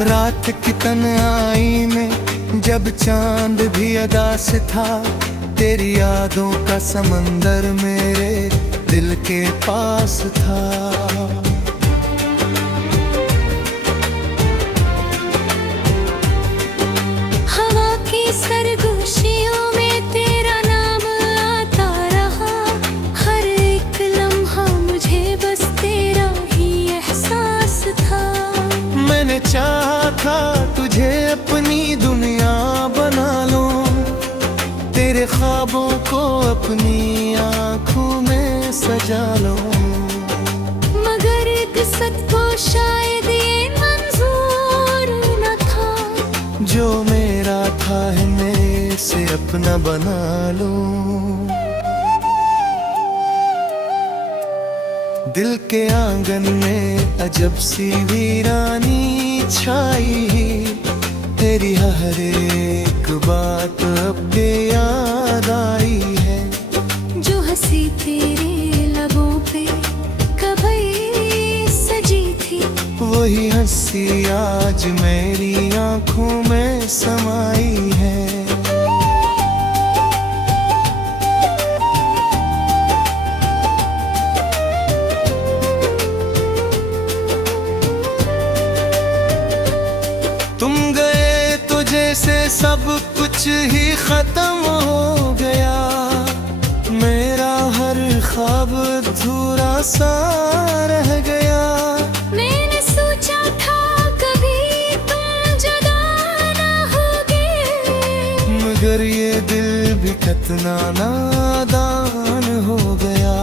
रात की तन्हाई में जब चांद भी अदा से था, तेरी यादों का समंदर मेरे दिल के पास था। हवा की सरगोशियों में तेरा नाम आता रहा, हर एक लम्हा मुझे बस तेरा ही एहसास था। मैंने चाहा था तुझे अपनी दुनिया बना लूं, तेरे ख्वाबों को अपनी आँखों में सजा लूं, मगर किस्मत को शायद ये मंजूर न था, जो मेरा था है मैं से अपना बना लूं। दिल के आंगन में अजब सी वीरानी छाई, तेरी हर एक बात अब के याद आई है, जो हंसी तेरे लबों पे कभी सजी थी, वही हंसी आज मेरी आंखों में समाई है। तुम गए तो जैसे सब कुछ ही खत्म हो गया, मेरा हर ख्वाब अधूरा सा रह गया। मैंने सोचा था कभी तुम जुदा ना होगे, मगर ये दिल भी कितना नादान हो गया।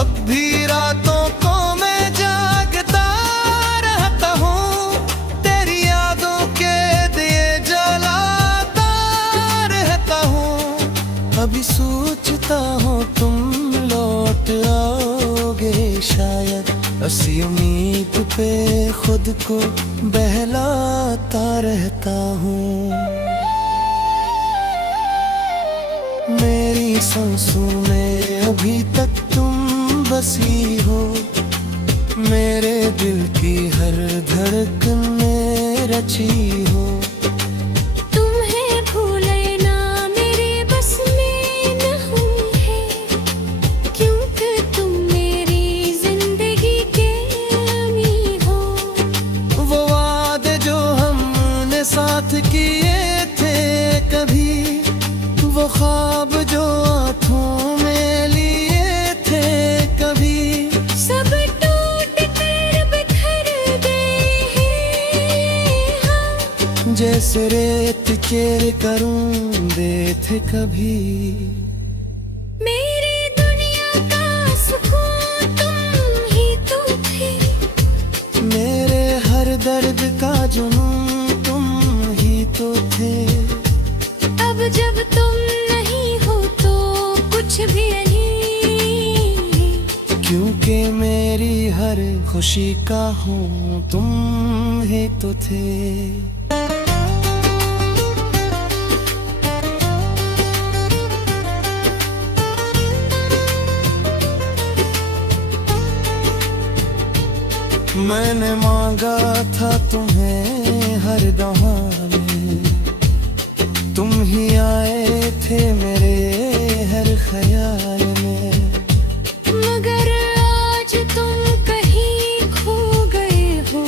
अब भी रातों को मैं जागता रहता हूँ, तेरी यादों के दिए जलाता रहता हूँ। अभी सोचता हूँ तुम लौट आओगे शायद, इसी उम्मीद पे खुद को बहलाता रहता हूँ। मेरी सांसों में अभी तक तुम बसी हो, मेरे दिल की हर धड़कन में रची हो। तुम्हें भूले ना मेरे बस में नहीं है, क्योंकि तुम मेरी जिंदगी के अमी हो। वो वादे जो हमने साथ किए थे कभी, वो ख्वाब जो आँखों में लिए थे कभी, सब टूट कर बिखर गए हैं हम, जैसे रेत के करूँदे थे कभी। मेरी दुनिया का सुकून तुम ही तो थे, मेरे हर दर्द का जुनून तुम ही तो थे। अब जब तुम नहीं हो तो कुछ भी नहीं, क्योंकि मेरी हर खुशी का हूँ तुम ही तो थे। मैंने मांगा था तुम्हें हर बहाने, तुम ही आए थे मेरे हर ख्याल में, मगर आज तुम कहीं खो गए हो।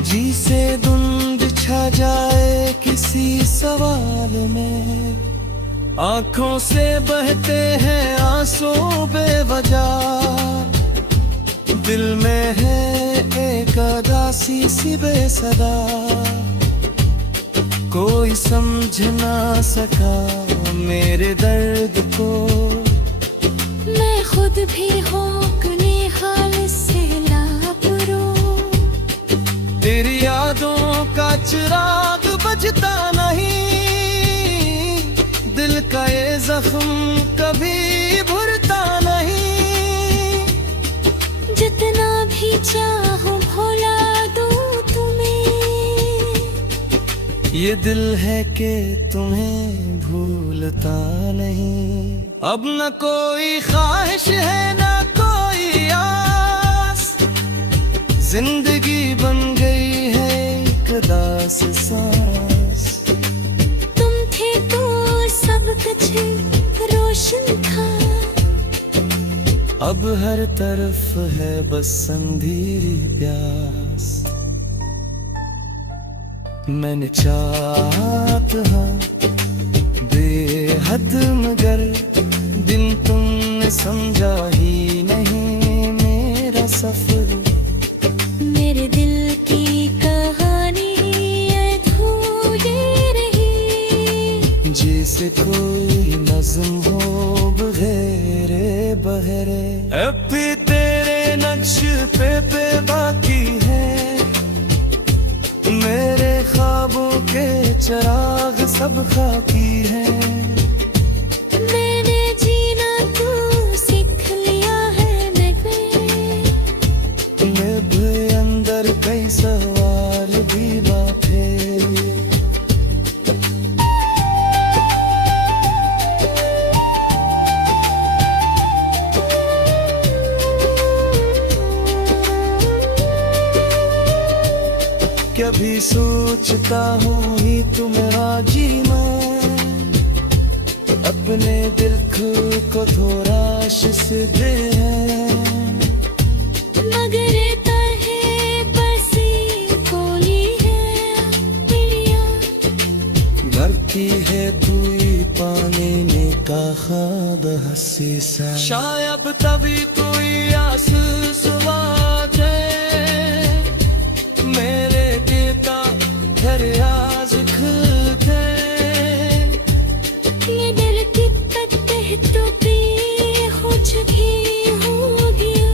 जी से धुंध छा जाए किसी सवाल में, आंखों से बहते हैं आंसू बेवजह, दिल में है एक उदासी सी बेसदा, कोई समझ ना सका मेरे दर्द को। मैं खुद भी होकने हाल से लापरो, तेरी यादों का चिराग बजता नहीं, दिल का ये जख्म कभी भरता नहीं। जितना भी चाहो भुला दूं तुम्हें, ये दिल है कि तुम्हें भूलता नहीं। अब न कोई ख्वाहिश है न कोई आस, जिंदगी बन गई दास सांस। तुम थे तो सब कुछ रोशन था। अब हर तरफ है बस अंधेरी प्यास। मैंने चाहा बेहद मगर दिन तुमने समझा ही नहीं मेरा सफर। मेरे दिल की कहानी अधूरी रही। जैसे कोई नज्म हो बगैरे बहरे। अब भी तेरे नक्श पे बाकी है मेरे ख्वाबों के चिराग सब खाकी है। मैंने जीना तो सीख लिया है मेरे अंदर कई सवाल भी बाथे। कभी सोचता हूँ ही तुम्हारा जी मैं अपने दिल को थोड़ा आशीष दे। मगर तहे बसी बोली है पिलिया। भरती है तू पानी में का ख्वाब हंसी सा। शायद तभी कोई आस सुबह मेरे देता रियाज खुलते। ये दिल की पत्ते तो भी हो चुकी हो गया।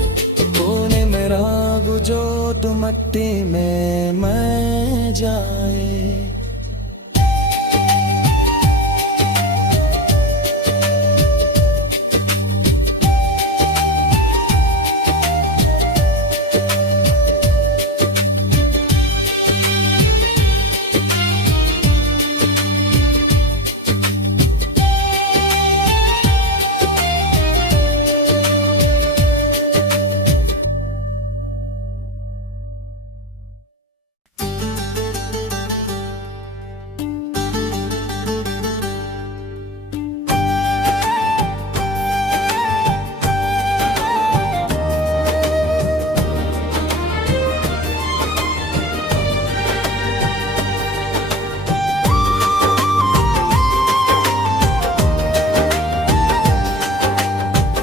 तूने मेरा गुजो तो मट्टी में मैं जाए।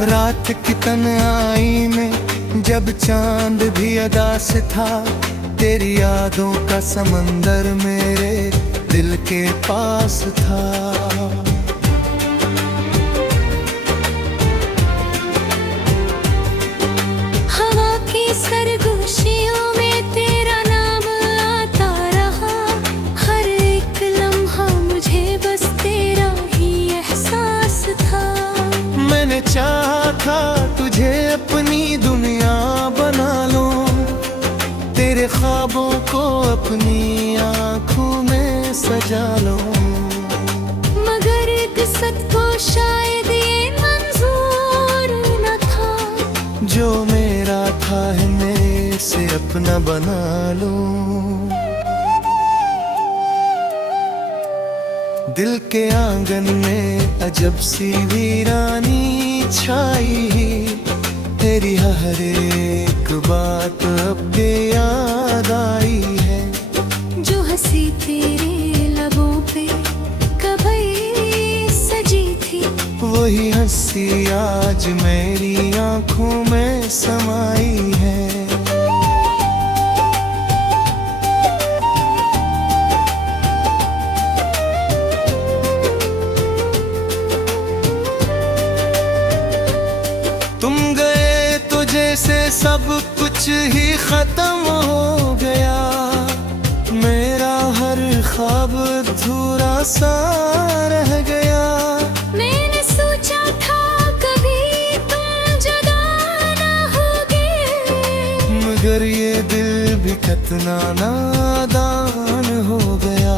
रात की तन्हाई में जब चांद भी अदा से था तेरी यादों का समंदर मेरे दिल के पास था। हवा की सरगोशियों में तेरा नाम आता रहा। हर एक लम्हा मुझे बस तेरा ही एहसास था। मैंने चाहा था तुझे अपनी दुनिया बना लूं तेरे ख्वाबों को अपनी आंखों में सजा लूं। मगर किस्मत को शायद ये मंजूर न था। जो मेरा था है मैं से अपना बना लूं। दिल के आंगन में अजब सी वीरानी छाई। तेरी हर एक बात अब के याद आई है। जो हंसी तेरे लबों पे कभी सजी थी। वही हंसी आज मेरी आंखों में समाई है। तुम गए तो जैसे सब कुछ ही खत्म हो गया। मेरा हर ख्वाब अधूरा सा रह गया। मैंने सोचा था कभी तुम जुदा ना होगे। मगर ये दिल भी कितना नादान हो गया।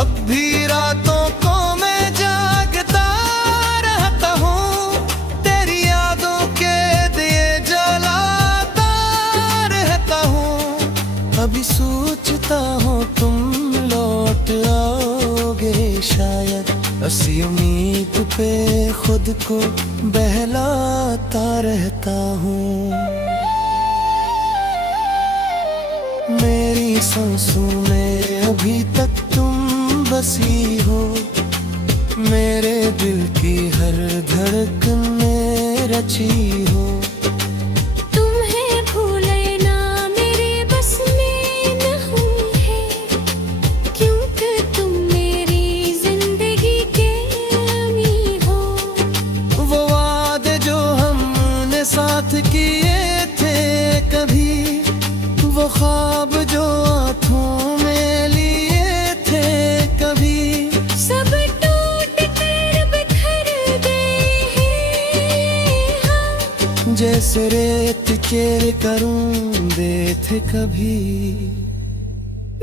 अब भी रातों को मैं जागता रहता हूँ तेरी यादों के दिए जलाता रहता हूँ। अभी सोचता इसी उम्मीद पे खुद को बहलाता रहता हूँ। मेरी सांसों में अभी तक तुम बसी हो, मेरे दिल की हर धड़कन में रची हो। तुम्हें भूलना मेरे बस में नहीं है, क्योंकि तुम मेरी जिंदगी के अमी हो। वो वादे जो हमने साथ किए थे कभी, वो ख्वाब जो आँखों में लिए थे कभी, सब टूट कर बिखर गए हैं हम। जैसे रेत के करूँदे थे कभी।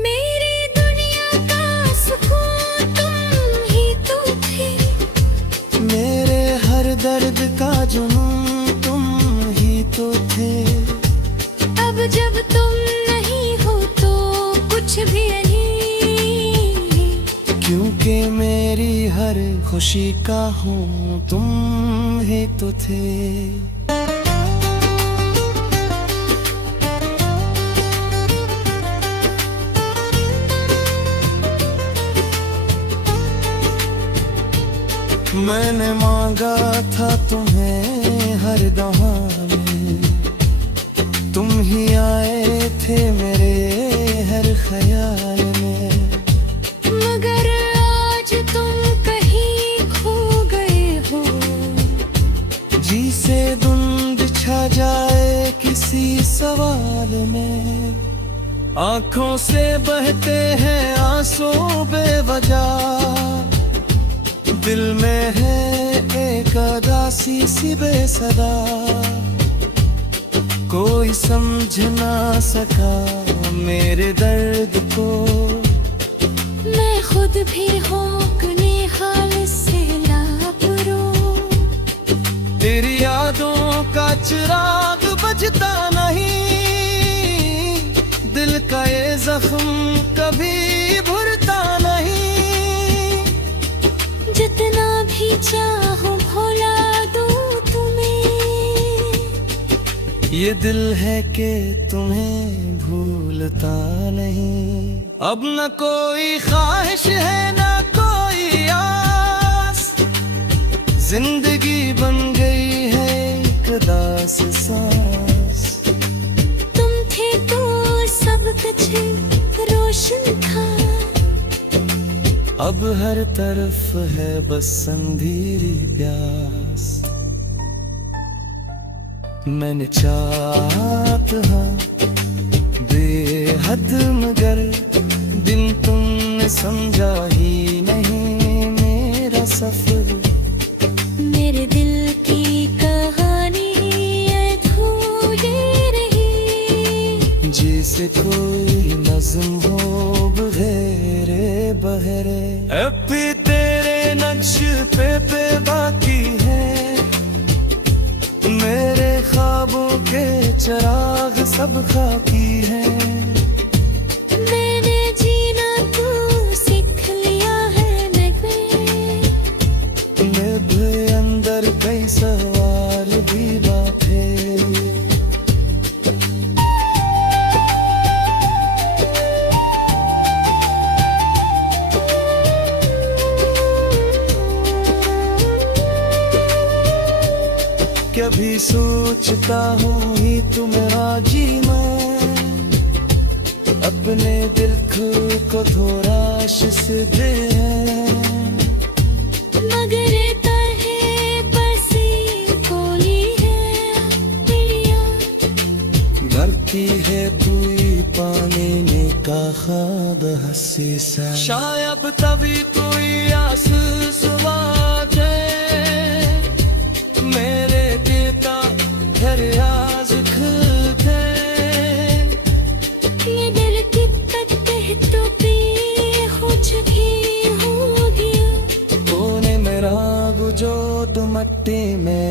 मेरी दुनिया का सुकून तुम ही तो थे, मेरे हर दर्द का जुनून तुम ही तो थे। अब जब तुम नहीं हो तो कुछ भी नहीं, क्योंकि मेरी हर खुशी का हूँ तुम ही तो थे। मैंने मांगा था तुम्हें हर दुआ में, तुम ही आए थे मेरे हर ख्याल में। मगर आज तुम कहीं खो गए हो, जी से धुंध छा जाए किसी सवाल में। आंखों से बहते हैं आंसू बेवजह, दिल में है एक उदासी सी बेसदा। कोई समझ ना सका मेरे दर्द को, मैं खुद भी हूँ अपने हाल से लापरो। तेरी यादों का चिराग बजता नहीं, दिल का ये जख्म कभी भरता नहीं। जितना भी चाहूं भुला दूं तुम्हें, ये दिल है कि तुम्हें भूलता नहीं। अब न कोई ख्वाहिश है न कोई आस, जिंदगी बन गई है एक दास सांस। तुम थे तो सब कुछ रोशन था, अब हर तरफ है बस अंधेरी प्यास। मैंने चाहा बेहद मगर दिन तुमने समझा ही नहीं मेरा सफर। मेरे दिल की कहानी अधूरी रही, जैसे कोई नज़्म हो बहेरे बहरे। अब भी तेरे नक्श पे बाकी है, मेरे ख्वाबों के चिराग सब खाकी है। मैंने जीना तो सीख लिया है मेरे अंदर कई सवाल भी बैठे। कभी सोचता हूँ ही तुम राजी मैं, अपने दिल को थोड़ा से दे। मगर तहे बसी कोली है पिड़िया, भरती है कोई पानी में का ख्वाब हंसी सा। शायद तभी कोई आस सुबह मेरे पिता घर आज खुलते। ये दिल की तक तो पी हो चुकी हो गया, तूने मेरा गुजो तो मट्टी में